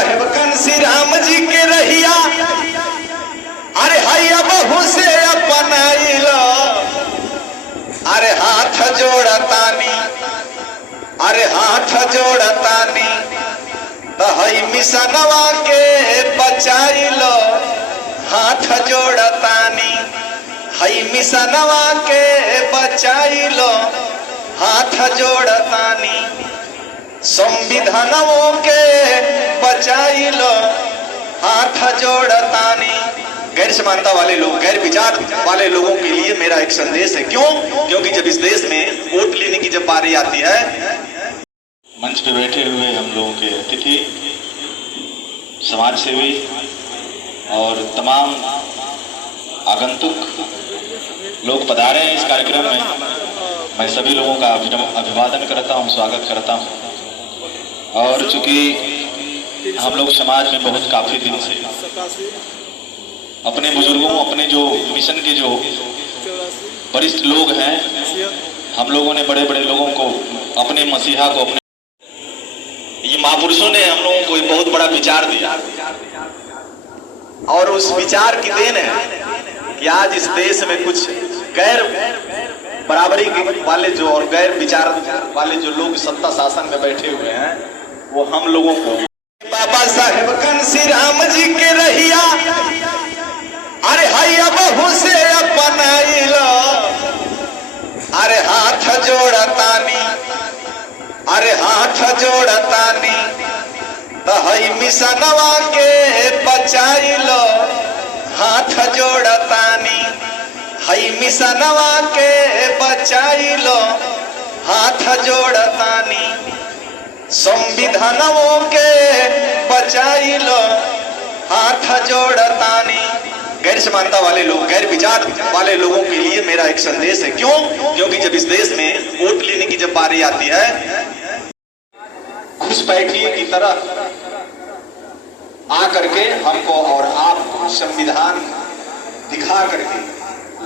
साहेब कंसी राम जी के रहिया, अरे हैया बहू से अपनाइलो, अरे हाथ जोड़तानी, अरे हाथ जोड़तानी, तो हई मिसनवा के बचाइलो, हाथ जोड़तानी, हई मिसनवा के बचाइलो, हाथ जोड़तानी, संविधानों के बचाइलो, हाथ जोड़तानी। गैर समानता वाले लोग, गैर विचार वाले लोगों के लिए मेरा एक संदेश है। क्यों? क्योंकि जब इस देश में वोट लेने की जब बारी आती है, मंच पे बैठे हुए हम लोगों के अतिथि, समाज सेवी और तमाम आगंतुक लोग पधारे हैं इस कार्यक्रम में, मैं सभी लोगों का अभिवादन करता हूं, स्वागत करता हूं। और चूंकि हम लोग समाज में बहुत काफी दिन से अपने बुजुर्गों, अपने जो मिशन के जो वरिष्ठ लोग हैं, हम लोगों ने बड़े बड़े लोगों को, अपने मसीहा को, अपने ये महापुरुषों ने हम लोगों को एक बहुत बड़ा विचार दिया, और उस विचार की देन है कि आज इस देश में कुछ गैर बराबरी वाले जो और गैर विचार वाले जो लोग सत्ता शासन में बैठे हुए हैं, वो हम लोगों को बाबा साहेब कंसी राम जी के रहिया, अरे हैया बहू से अपनाइलो, अरे हाथ जोड़तानी, अरे हाथ जोड़तानी, तो हई मिसनवा के बचाइलो, हाथ जोड़तानी, हई मिसनवा के बचाइलो, हाथ जोड़तानी, संविधानों के बचाइलो, हाथ जोड़तानी। गैर समानता वाले लोग, गैर विचार वाले लोगों के लिए मेरा एक संदेश है। क्यों? क्योंकि जब इस देश में वोट लेने की जब बारी आती है, घुसपैठिए की तरह आकर के हमको और आपको संविधान दिखा करके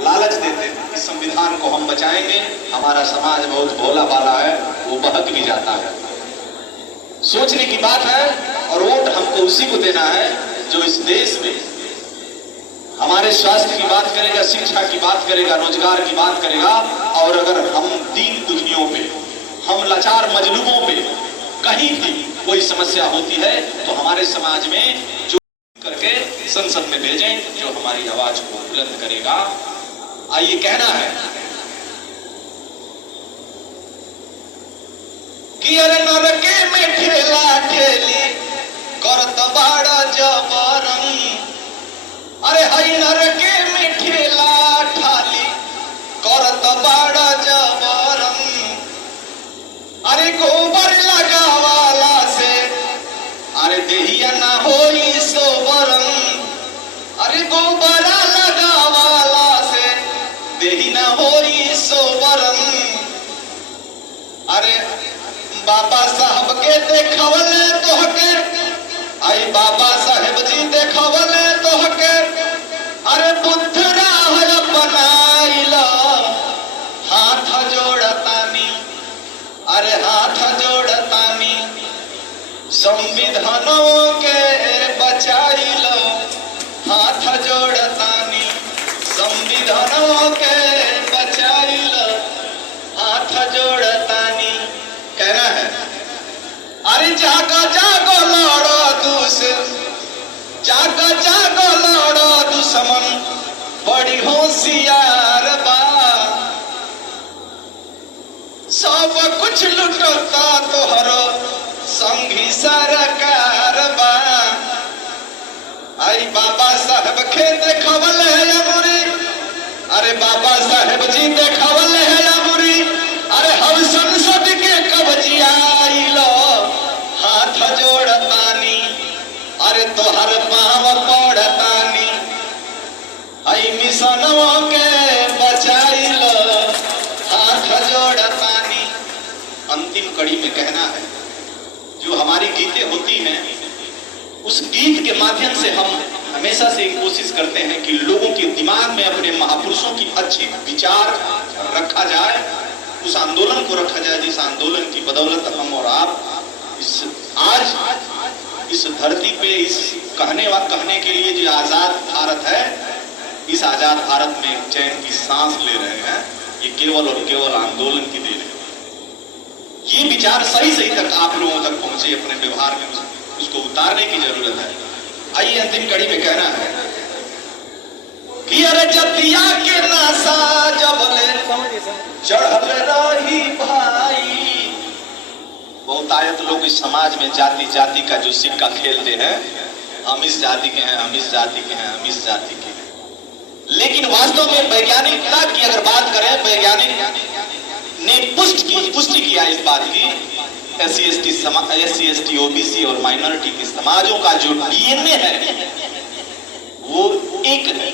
लालच देते हैं कि संविधान को हम बचाएंगे, हमारा समाज बहुत भोला भाला है, वो बहक भी जाता है। सोचने की बात है, और वोट हमको उसी को देना है जो इस देश में हमारे स्वास्थ्य की बात करेगा, शिक्षा की बात करेगा, रोजगार की बात करेगा। और अगर हम दीन दुखियों पे, हम लाचार मजलूमों पे कहीं भी कोई समस्या होती है, तो हमारे समाज में जो करके संसद में भेजें, जो हमारी आवाज को बुलंद करेगा। आइए कहना है कि अरे नरके में ठेला ठेली करत बाड़ा जबरन, अरे हई नरके में ठेला ठाली करत बाड़ा जबरन, अरे गोबर लगावाला से अरे देहिया ना होई सोबरन, अरे गोबरा लगावाला से देही ना होई सोबरन। अरे बाबा साहब के देखवले तोहके, आई बाबा साहेब जी देखवले तोहके, अरे बुद्ध राह अपनाइलो, हाथ जोड़तानी, अरे हाथ जोड़तानी, संविधानों के बचाइलो, हाथ जोड़तानी, संविधानों के बचाइलो, हाथ जोड़तानी। कहना है अरे जागो जागो लड़ो जागो जागो लड़ो दुश्मन बड़ी होशियार बा, सब कुछ लुटता तोहरो संगी सरकार बा। आई बाबा साहेब के देखवल है अमरी, अरे बाबा साहेब जी देखवल है अमरी, अरे हम संसद के कब्जियाइलो, हाथ जोड़तानी, अरे तोहर पाँव पड़तानी, आई मिशनों के बचाइलो, हाथ जोड़तानी। अंतिम कड़ी में कहना है, जो हमारी गीतें होती हैं, उस गीत के माध्यम से हम हमेशा से कोशिश करते हैं कि लोगों के दिमाग में अपने महापुरुषों की अच्छी विचार रखा जाए, उस आंदोलन को रखा जाए जिस आंदोलन की बदौलत हम और आप आज इस धरती पे इस कहने के लिए जो आजाद भारत है, इस आजाद भारत में चैन की सांस ले रहे हैं, ये केवल और केवल आंदोलन की देन है। ये विचार सही तक आप लोगों तक पहुंचे, अपने व्यवहार में उसको उतारने की जरूरत है। आइए अंतिम कड़ी में कहना है कि अरे जतिया के नासा जबले चढ़ल रही भाई। बहुतायत लोग इस समाज में जाति जाति का जो सिक्का खेलते हैं, हम इस जाति के हैं, हम इस जाति के हैं, हम इस जाति के हैं। लेकिन वास्तव में वैज्ञानिकता की अगर बात करें, वैज्ञानिक ने पुष्टि किया इस बात की, SC ST OBC और माइनॉरिटी के समाजों का जो DNA है वो एक है।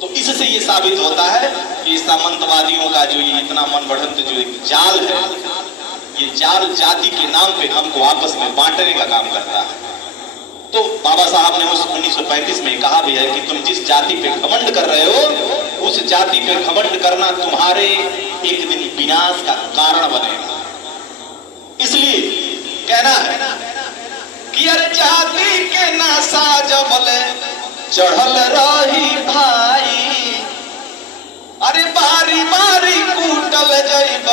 तो इससे ये साबित होता है कि सामंतवादियों का जो ये इतना मन बढ़ंत जो एक जाल है, ये जाल जाति के नाम पे हमको आपस में बांटने का काम करता है। तो बाबा साहब ने उस 1935 में कहा भी है कि तुम जिस जाति पे घमंड कर रहे हो, उस जाति पे घमंड करना तुम्हारे एक दिन विनाश का कारण बनेगा। इसलिए कहना है कि अरे जाति के नासा जबले चढ़ल रही भाई, अरे बारी बारी कूटल जइब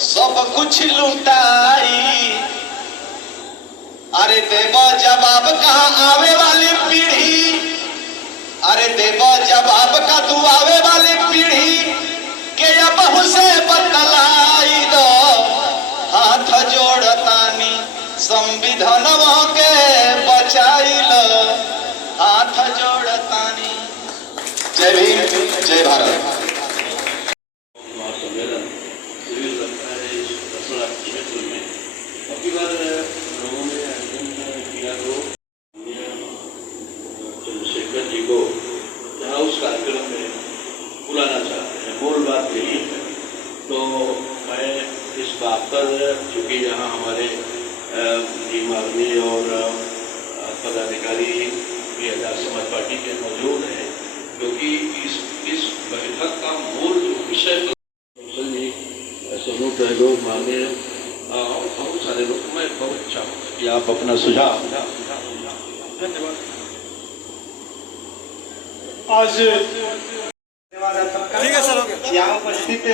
सब कुछ लुटाई। अरे देव जवाब कहाँ आवे वाली पीढ़ी, अरे देव जवाब का तू आवे वाली पीढ़ी के अब से बतलाई दो। हाथ जोड़तानी संविधानवा के बचाइल, हाथ जोड़तानी। जय भीम, जय भारत। चंद्रशेखर जी को जहाँ उस कार्यक्रम में बुलाना चाहते हैं, मूल बात यही है। तो मैं इस बात पर, चूँकि यहाँ हमारे टीम आर्मी और पदाधिकारी भी आजाद समाज पार्टी के मौजूद हैं, क्योंकि इस बैठक का मूल विषय सोनू टहलोग माने और बहुत सारे लोग, मैं बहुत चाहूँगा कि आप अपना सुझाव। धन्यवाद। आज ठीक है सर, यहाँ उपस्थित